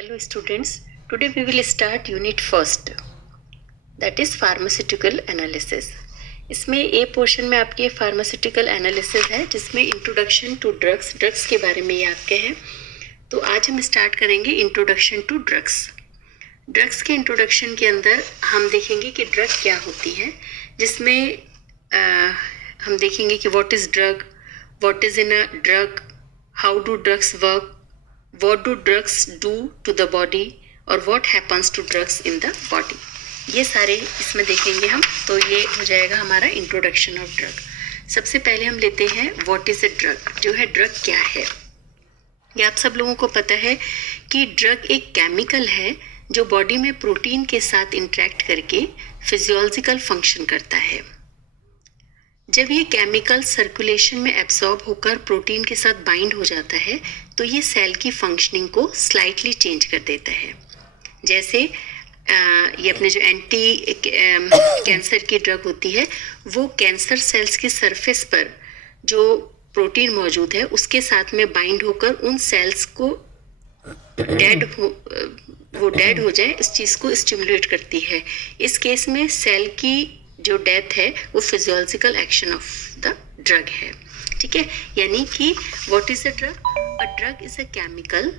Hello students, today we will start unit first, that is pharmaceutical analysis. इसमें ए portion में आपके pharmaceutical analysis है जिसमें इंट्रोडक्शन टू ड्रग्स के बारे में ये आपके हैं. तो आज हम स्टार्ट करेंगे इंट्रोडक्शन टू ड्रग्स के इंट्रोडक्शन के अंदर हम देखेंगे कि ड्रग क्या होती है, जिसमें हम देखेंगे कि what is drug, what is in a drug, how do drugs work, what do drugs do to the body और what happens to drugs in the body. ये सारे इसमें देखेंगे हम. तो ये हो जाएगा हमारा इंट्रोडक्शन ऑफ ड्रग. सबसे पहले हम लेते हैं व्हाट इज़ अ ड्रग. जो है ड्रग क्या है, ये आप सब लोगों को पता है कि ड्रग एक केमिकल है जो बॉडी में प्रोटीन के साथ इंटरेक्ट करके फिजियोलॉजिकल फंक्शन करता है. जब ये केमिकल सर्कुलेशन में एब्जॉर्ब होकर प्रोटीन के साथ बाइंड हो जाता है तो ये सेल की फंक्शनिंग को स्लाइटली चेंज कर देता है. जैसे ये अपने जो एंटी कैंसर की ड्रग होती है वो कैंसर सेल्स के सरफेस पर जो प्रोटीन मौजूद है उसके साथ में बाइंड होकर उन सेल्स को डेड हो जाए इस चीज़ को स्टिमुलेट करती है. इस केस में सेल की जो डेथ है वो physiological action of the drug है. ठीक है, यानी कि what is a drug? A drug is a chemical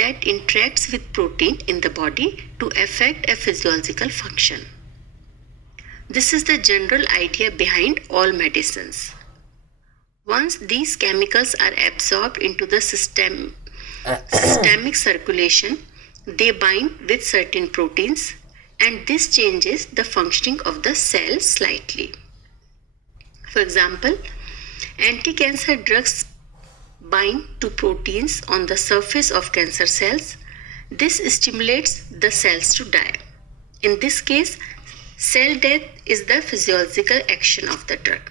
that interacts with protein in the body to affect a physiological function. This is the general idea behind all medicines. Once these chemicals are absorbed into the systemic circulation, they bind with certain proteins and this changes the functioning of the cell slightly. For example, anti-cancer drugs bind to proteins on the surface of cancer cells. This stimulates the cells to die. In this case, cell death is the physiological action of the drug.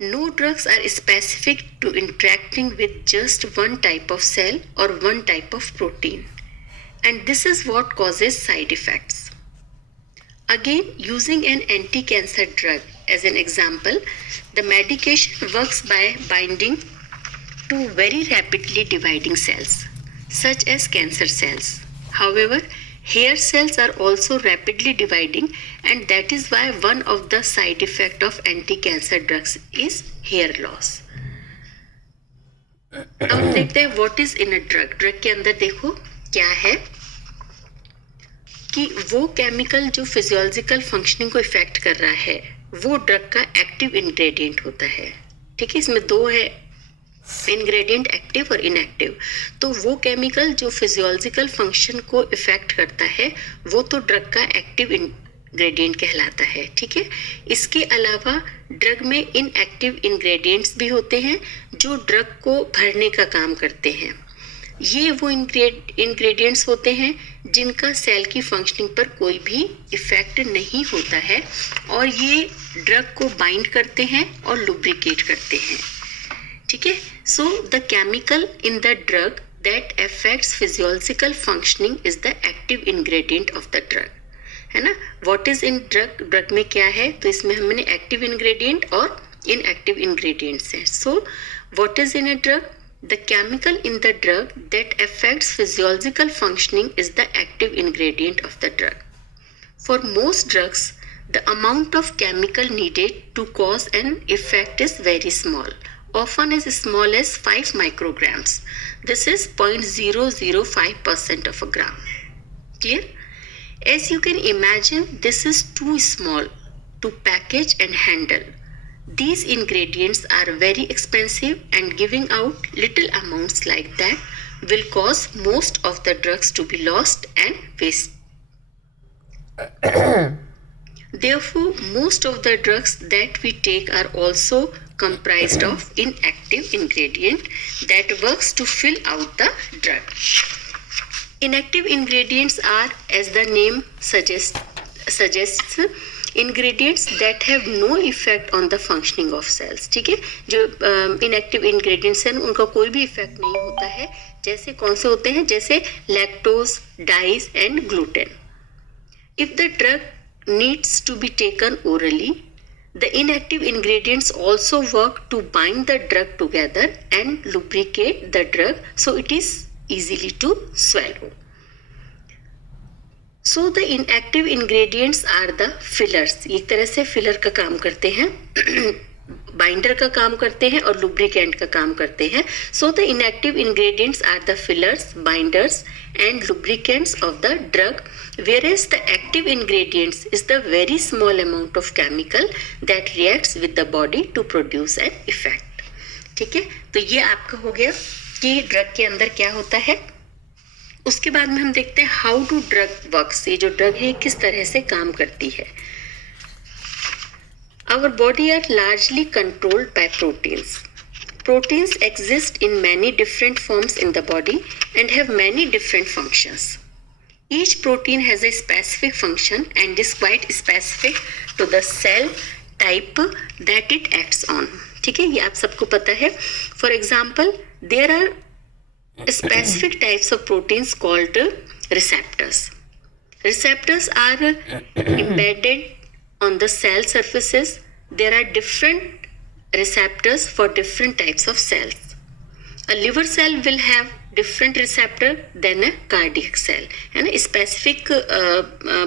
No drugs are specific to interacting with just one type of cell or one type of protein. And this is what causes side effects. Again, using an anti-cancer drug as an example, the medication works by binding to very rapidly dividing cells, such as cancer cells. However, hair cells are also rapidly dividing and that is why one of the side effects of anti-cancer drugs is hair loss. अब हम देखते हैं what is in a drug. Drug के अंदर देखो क्या है कि वो केमिकल जो फिजियोलॉजिकल फंक्शनिंग को इफेक्ट कर रहा है वो ड्रग का एक्टिव इंग्रेडिएंट होता है. ठीक है, इसमें दो है इंग्रेडिएंट, एक्टिव और इनएक्टिव. तो वो केमिकल जो फिजियोलॉजिकल फंक्शन को इफेक्ट करता है वो तो ड्रग का एक्टिव इंग्रेडिएंट कहलाता है. ठीक है, इसके अलावा ड्रग में इनएक्टिव इंग्रेडिएंट्स भी होते हैं जो ड्रग को भरने का काम करते हैं. ये वो इंग्रेडिएंट्स होते हैं जिनका सेल की फंक्शनिंग पर कोई भी इफेक्ट नहीं होता है और ये ड्रग को बाइंड करते हैं और लुब्रिकेट करते हैं. ठीक है, so the chemical in the drug that affects physiological functioning is the active ingredient of the drug. है ना, what is in drug. Drug में क्या है, तो इसमें हमने एक्टिव इंग्रेडिएंट और इनएक्टिव इंग्रेडिएंट्स हैं. So what is in a drug? The chemical in the drug that affects physiological functioning is the active ingredient of the drug. For most drugs, the amount of chemical needed to cause an effect is very small, often as small as 5 micrograms. This is 0.005% of a gram. Clear? As you can imagine, this is too small to package and handle. These ingredients are very expensive and giving out little amounts like that will cause most of the drugs to be lost and waste. Therefore, most of the drugs that we take are also comprised of inactive ingredient that works to fill out the drug. Inactive ingredients are, as the name suggests, ingredients that have no effect on the functioning of cells. ठीक है, जो inactive ingredients हैं उनका कोई भी effect नहीं होता है. जैसे कौन से होते हैं, जैसे lactose, dyes and gluten. If the drug needs to be taken orally, the inactive ingredients also work to bind the drug together and lubricate the drug, so it is easily to swallow. So the inactive ingredients are the fillers. एक तरह से filler का काम करते हैं, binder का काम करते हैं और लुब्रिकेंट का काम करते हैं. So the inactive ingredients are the fillers, binders and lubricants of the drug, whereas the active ingredients is the very small amount of chemical that reacts with the body to produce an effect. ठीक है, तो ये आपका हो गया कि drug के अंदर क्या होता है. उसके बाद में हम देखते हैं हाउ डू ड्रग वर्क्स. ये जो ड्रग है किस तरह से काम करती है. Our body are largely controlled by proteins. Proteins exist in many different forms in the body and have many different functions. Each protein has a specific function and is quite specific to the cell type that it acts on. ठीक है, ये आप सबको पता है. For example, there are specific types of proteins called receptors. Receptors are embedded on the cell surfaces. There are different receptors for different types of cells. A liver cell will have different receptor than a cardiac cell, है ना. Specific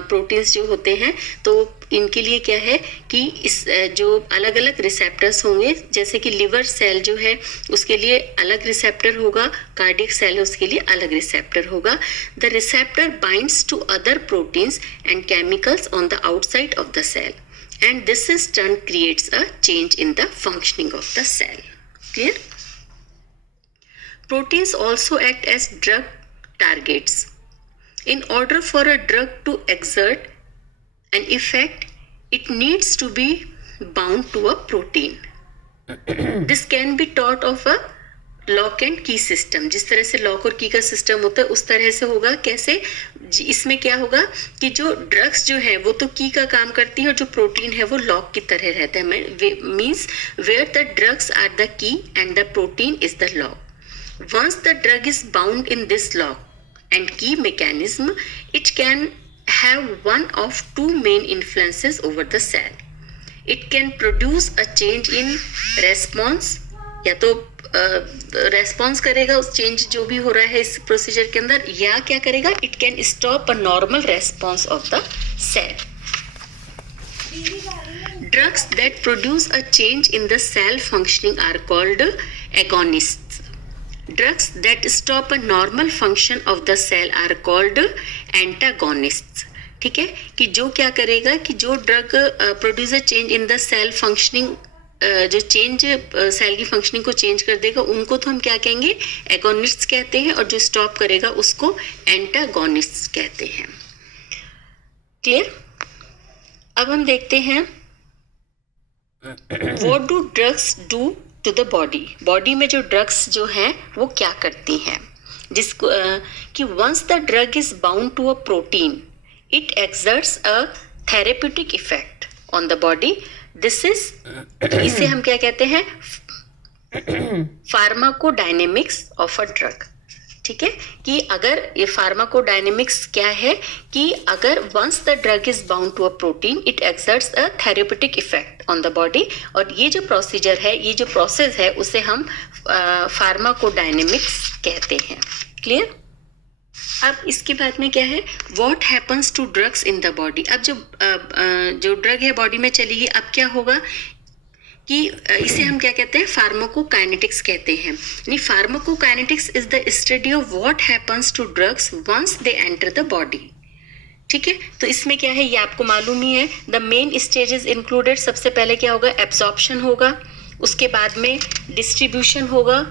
proteins जो होते हैं तो इनके लिए क्या है कि इस जो अलग अलग रिसेप्टर्स होंगे, जैसे कि लिवर सेल जो है उसके लिए अलग रिसेप्टर होगा, कार्डियक सेल है उसके लिए अलग रिसेप्टर होगा. The receptor binds to other proteins and chemicals on the outside of the cell and this is turn creates a change in the functioning of the cell. Clear? Proteins also act as drug targets. In order for a drug to exert an effect, it needs to be bound to a protein. This can be taught of a lock and की system. जिस तरह से lock और की का system होता है उस तरह से होगा. कैसे? इसमें क्या होगा कि जो ड्रग्स जो है वो तो की का काम करती है और जो प्रोटीन है वो लॉक की तरह रहता है. Means where the drugs are the key and the protein is the lock. Once the drug is bound in this lock and key mechanism, it can have one of two main influences over the cell. It can produce a change in response, या तो response करेगा उस change जो भी हो रहा है इस प्रोसीजर के अंदर, या क्या करेगा, it can stop a normal response of the cell. Drugs that produce a change in the cell functioning are called agonists. Drugs that stop a normal function of the cell are called antagonists. ठीक है, कि जो क्या करेगा कि जो drug produce a change in the cell functioning, जो change cell की फंक्शनिंग को चेंज कर देगा उनको तो हम क्या कहेंगे, एगोनिस्ट्स कहते हैं, और जो स्टॉप करेगा उसको एंटागोनिस्ट्स कहते हैं. क्लियर? अब हम देखते हैं what do drugs do to the body. Body में जो ड्रग्स जो हैं वो क्या करती हैं, जिसको कि once the drug is bound to a protein, it exerts a therapeutic effect on the body. This is, इसे हम क्या कहते हैं, फार्माकोडायनेमिक्स ऑफ अ ड्रग. ठीक है, कि अगर ये फार्माकोडायनेमिक्स क्या है कि अगर once the drug is bound to a protein, it exerts a therapeutic effect on the body. और ये जो प्रोसीजर है, ये जो प्रोसेस है, उसे हम फार्माकोडायनेमिक्स कहते हैं. क्लियर? अब इसके बाद में क्या है, what happens to drugs in the body. अब जो ड्रग है बॉडी में चलेगी, अब क्या होगा कि इसे हम क्या कहते हैं, फार्माकोकाइनेटिक्स कहते हैं. यानी pharmacokinetics is the study of what happens to drugs once they enter the body. ठीक है, तो इसमें क्या है ये आपको मालूम ही है. द मेन स्टेजेस इंक्लूडेड, सबसे पहले क्या होगा, एब्जॉर्प्शन होगा, उसके बाद में डिस्ट्रीब्यूशन होगा,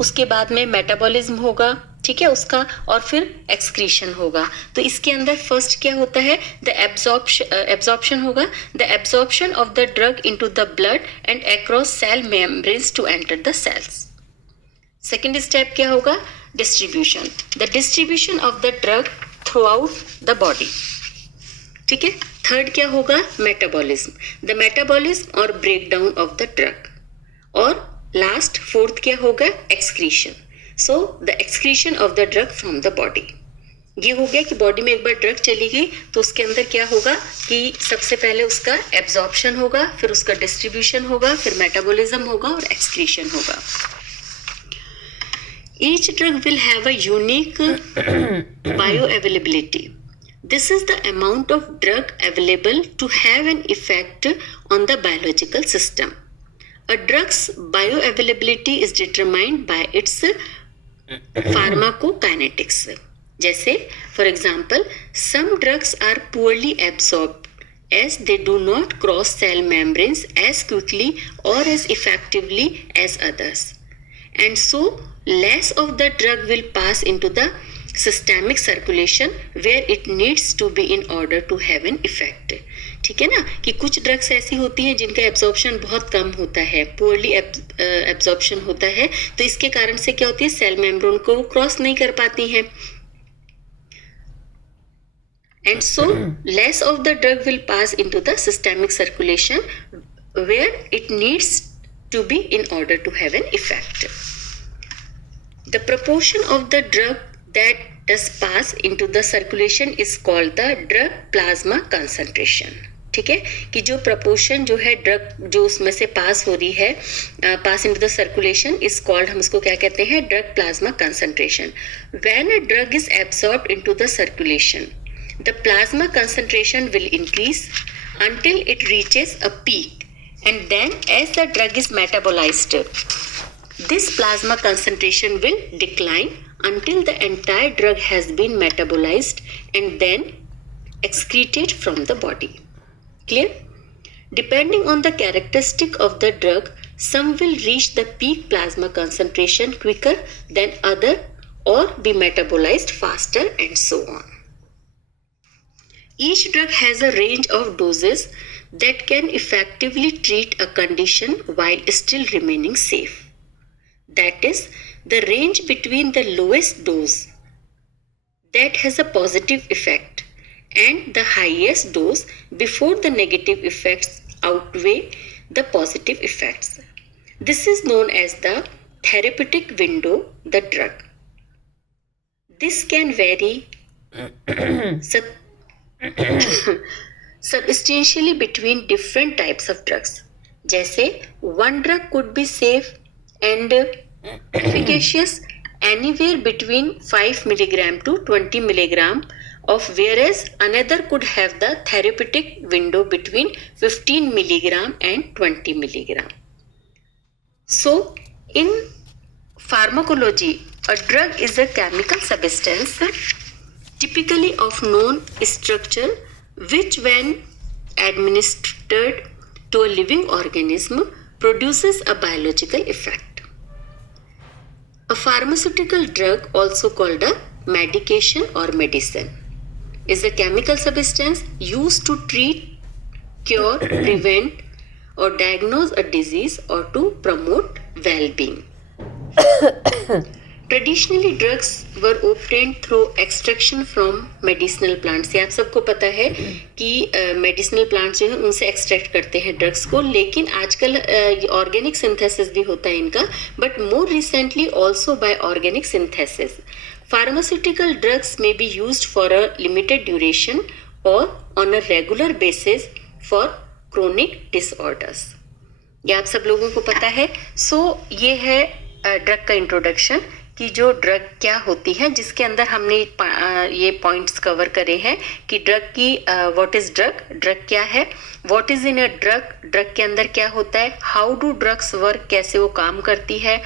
उसके बाद में मेटाबॉलिज्म होगा. ठीक है, उसका, और फिर एक्सक्रीशन होगा. तो इसके अंदर फर्स्ट क्या होता है, द एब्जॉर्प्शन होगा, the absorption of the drug into the blood and across cell membranes to enter the cells. Second step क्या होगा, distribution, the distribution of the drug throughout the body. ठीक है, third क्या होगा, metabolism, the metabolism और break down of the drug. और last fourth क्या होगा, excretion. So the excretion of the drug from the body. ये हो गया कि बॉडी में एक बार ड्रग चली गई तो उसके अंदर क्या होगा कि सबसे पहले उसका एब्जॉर्प्शन होगा, फिर उसका डिस्ट्रीब्यूशन होगा, फिर मेटाबॉलिज्म होगा और एक्सक्रीशन होगा. Each drug will have a unique bioavailability. This is the amount of drug available to have an effect on the biological system. A drug's bioavailability is determined by its pharmacokinetics. जैसे for example, some drugs are poorly absorbed as they do not cross cell membranes as quickly or as effectively as others. And so less of the drug will pass into the systemic circulation where it needs to be in order to have an effect. ठीक है ना, कि कुछ drugs ऐसी होती हैं जिनका absorption बहुत कम होता है, पोअरली एब्जॉर्प्शन होता है, तो इसके कारण से क्या होती है, सेल मेम्ब्रेन को क्रॉस नहीं कर पाती हैं. And so less of the drug will pass into the systemic circulation where it needs to be in order to have an effect. The proportion of the drug that does pass into the circulation is called the drug plasma concentration. ठीक है, कि जो proportion जो है drug जो उसमें से पास हो रही है, पास into the circulation is called, हम उसको क्या कहते हैं, drug plasma concentration. When a drug is absorbed into the circulation, the plasma concentration will increase until it reaches a peak, and then as the drug is metabolized, this plasma concentration will decline until the entire drug has been metabolized and then excreted from the body. Clear? Depending on the characteristic of the drug, some will reach the peak plasma concentration quicker than other or be metabolized faster and so on. Each drug has a range of doses that can effectively treat a condition while still remaining safe. That is, the range between the lowest dose that has a positive effect and the highest dose before the negative effects outweigh the positive effects. This is known as the therapeutic window, the drug. This can vary substantially between different types of drugs. जैसे one drug could be safe and efficacious anywhere between 5 mg to 20 mg of, whereas another could have the therapeutic window between 15 mg and 20 mg. So in pharmacology, a drug is a chemical substance typically of known structure which when administered to a living organism produces a biological effect. A pharmaceutical drug, also called a medication or medicine, is a chemical substance used to treat, cure, prevent or diagnose a disease or to promote well-being. Traditionally, drugs were obtained through extraction from medicinal plants. ये आप सबको पता है कि medicinal plants जो है उनसे extract करते हैं ड्रग्स को, लेकिन आजकल ऑर्गेनिक सिंथेसिस भी होता है इनका, but more recently also by organic synthesis. Pharmaceutical drugs may be used for a limited duration or on a regular basis for chronic disorders. ये आप सब लोगों को पता है. सो ये है ड्रग का इंट्रोडक्शन कि जो ड्रग क्या होती है, जिसके अंदर हमने ये पॉइंट्स कवर करे हैं कि ड्रग की व्हाट इज ड्रग, ड्रग क्या है, what is in a drug, drug के अंदर क्या होता है, हाउ डू ड्रग्स वर्क, कैसे वो काम करती है,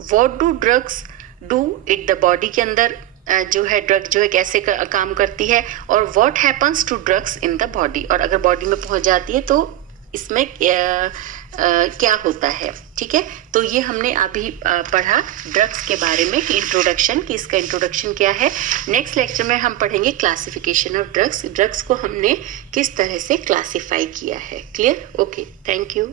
what do drugs do it the body के अंदर जो है ड्रग जो है कैसे काम करती है, और what happens to drugs in the body, और अगर बॉडी में पहुंच जाती है तो इसमें क्या होता है. ठीक है, तो ये हमने अभी पढ़ा ड्रग्स के बारे में कि इंट्रोडक्शन, कि इसका इंट्रोडक्शन क्या है. नेक्स्ट लेक्चर में हम पढ़ेंगे क्लासिफिकेशन ऑफ ड्रग्स, ड्रग्स को हमने किस तरह से क्लासिफाई किया है. क्लियर? Okay, thank you.